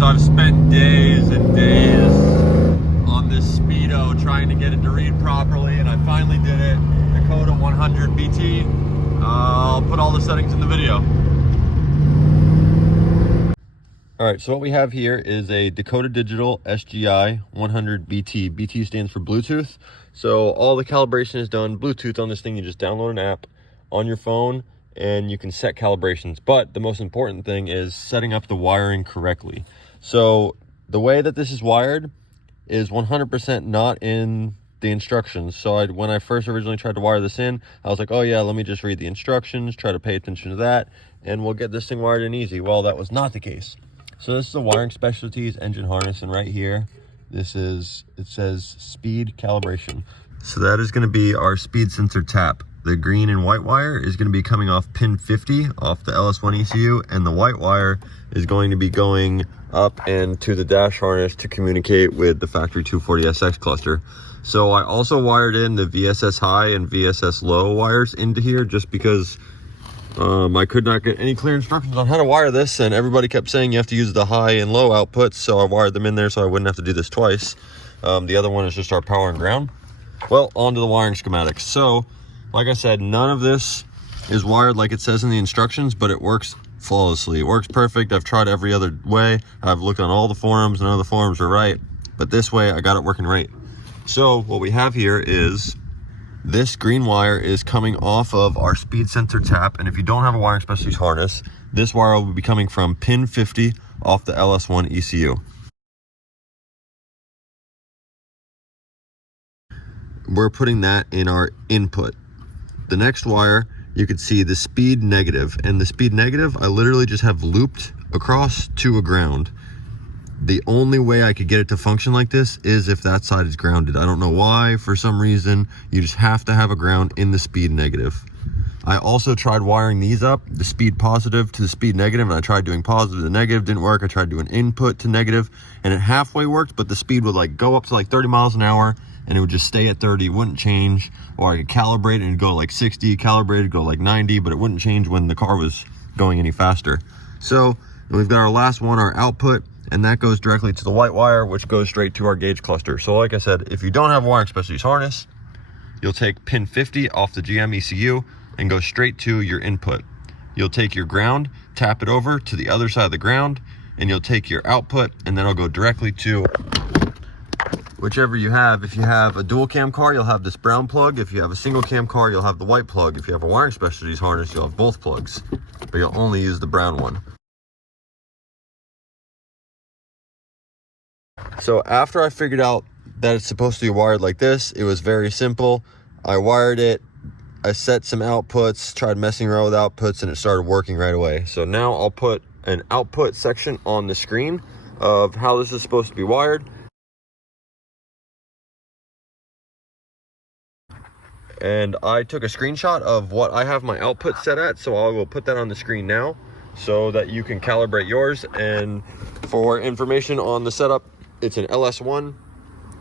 So I've spent days and days on this Speedo trying to get it to read properly, and I finally did it. Dakota 100bt. I'll put all the settings in the video. All right, so what we have here is a Dakota Digital Sgi-100bt. BT stands for Bluetooth. So all the calibration is done Bluetooth on this thing. You just download an app on your phone and you can set calibrations. But the most important thing is setting up the wiring correctly. So the way that this is wired is 100% not in the instructions. So when I first originally tried to wire this in, I was like, oh yeah, let me just read the instructions, try to pay attention to that, and we'll get this thing wired in easy. Well, that was not the case. So this is the wiring specialties, engine harness, and right here, it says speed calibration. So that is gonna be our speed sensor tap. The green and white wire is gonna be coming off pin 50 off the LS1 ECU, and the white wire is going to be going up and to the dash harness to communicate with the factory 240SX cluster. So I also wired in the VSS high and VSS low wires into here just because I could not get any clear instructions on how to wire this, and everybody kept saying you have to use the high and low outputs, so I wired them in there so I wouldn't have to do this twice. The other one is just our power and ground. Well, on to the wiring schematics. So like I said, none of this is wired like it says in the instructions, but it works flawlessly. It works perfect. I've tried every other way. I've looked on all the forums, none of the forums are right, but this way I got it working right. So what we have here is this green wire is coming off of our speed sensor tap, and if you don't have a wiring specialties harness, this wire will be coming from pin 50 off the LS1 ECU. We're putting that in our input. The next wire, you can see the speed negative, and the speed negative I literally just have looped across to a ground. The only way I could get it to function like this is if that side is grounded. I don't know why, for some reason, you just have to have a ground in the speed negative. I also tried wiring these up, the speed positive to the speed negative, and I tried doing positive to negative, didn't work. I tried doing input to negative, and it halfway worked, but the speed would like go up to like 30 miles an hour, and it would just stay at 30, it wouldn't change. Or I could calibrate and it'd go like 60, calibrate it go like 90, but it wouldn't change when the car was going any faster. So we've got our last one, our output, and that goes directly to the white wire, which goes straight to our gauge cluster. So like I said, if you don't have a wiring specialties harness, you'll take pin 50 off the GM ECU and go straight to your input. You'll take your ground, tap it over to the other side of the ground, and you'll take your output, and then it'll go directly to whichever you have. If you have a dual cam car, you'll have this brown plug. If you have a single cam car, you'll have the white plug. If you have a wiring specialties harness, you'll have both plugs, but you'll only use the brown one. So after I figured out that it's supposed to be wired like this, it was very simple. I wired it, I set some outputs, tried messing around with outputs, and it started working right away. So now I'll put an output section on the screen of how this is supposed to be wired. And I took a screenshot of what I have my output set at, so I will put that on the screen now so that you can calibrate yours. And for information on the setup, it's an LS1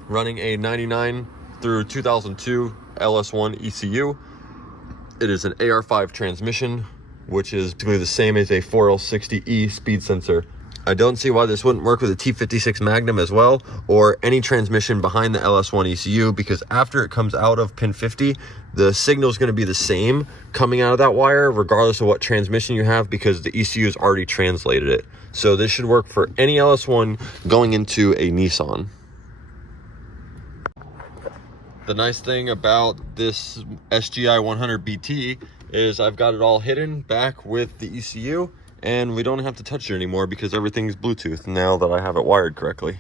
running a 99 through 2002 LS1 ECU. It is an AR5 transmission, which is typically the same as a 4L60E speed sensor. I don't see why this wouldn't work with a T56 Magnum as well, or any transmission behind the LS1 ECU, because after it comes out of pin 50, the signal is going to be the same coming out of that wire, regardless of what transmission you have, because the ECU has already translated it. So this should work for any LS1 going into a Nissan. The nice thing about this Sgi-100bt is I've got it all hidden back with the ECU, and we don't have to touch it anymore because everything's Bluetooth now that I have it wired correctly.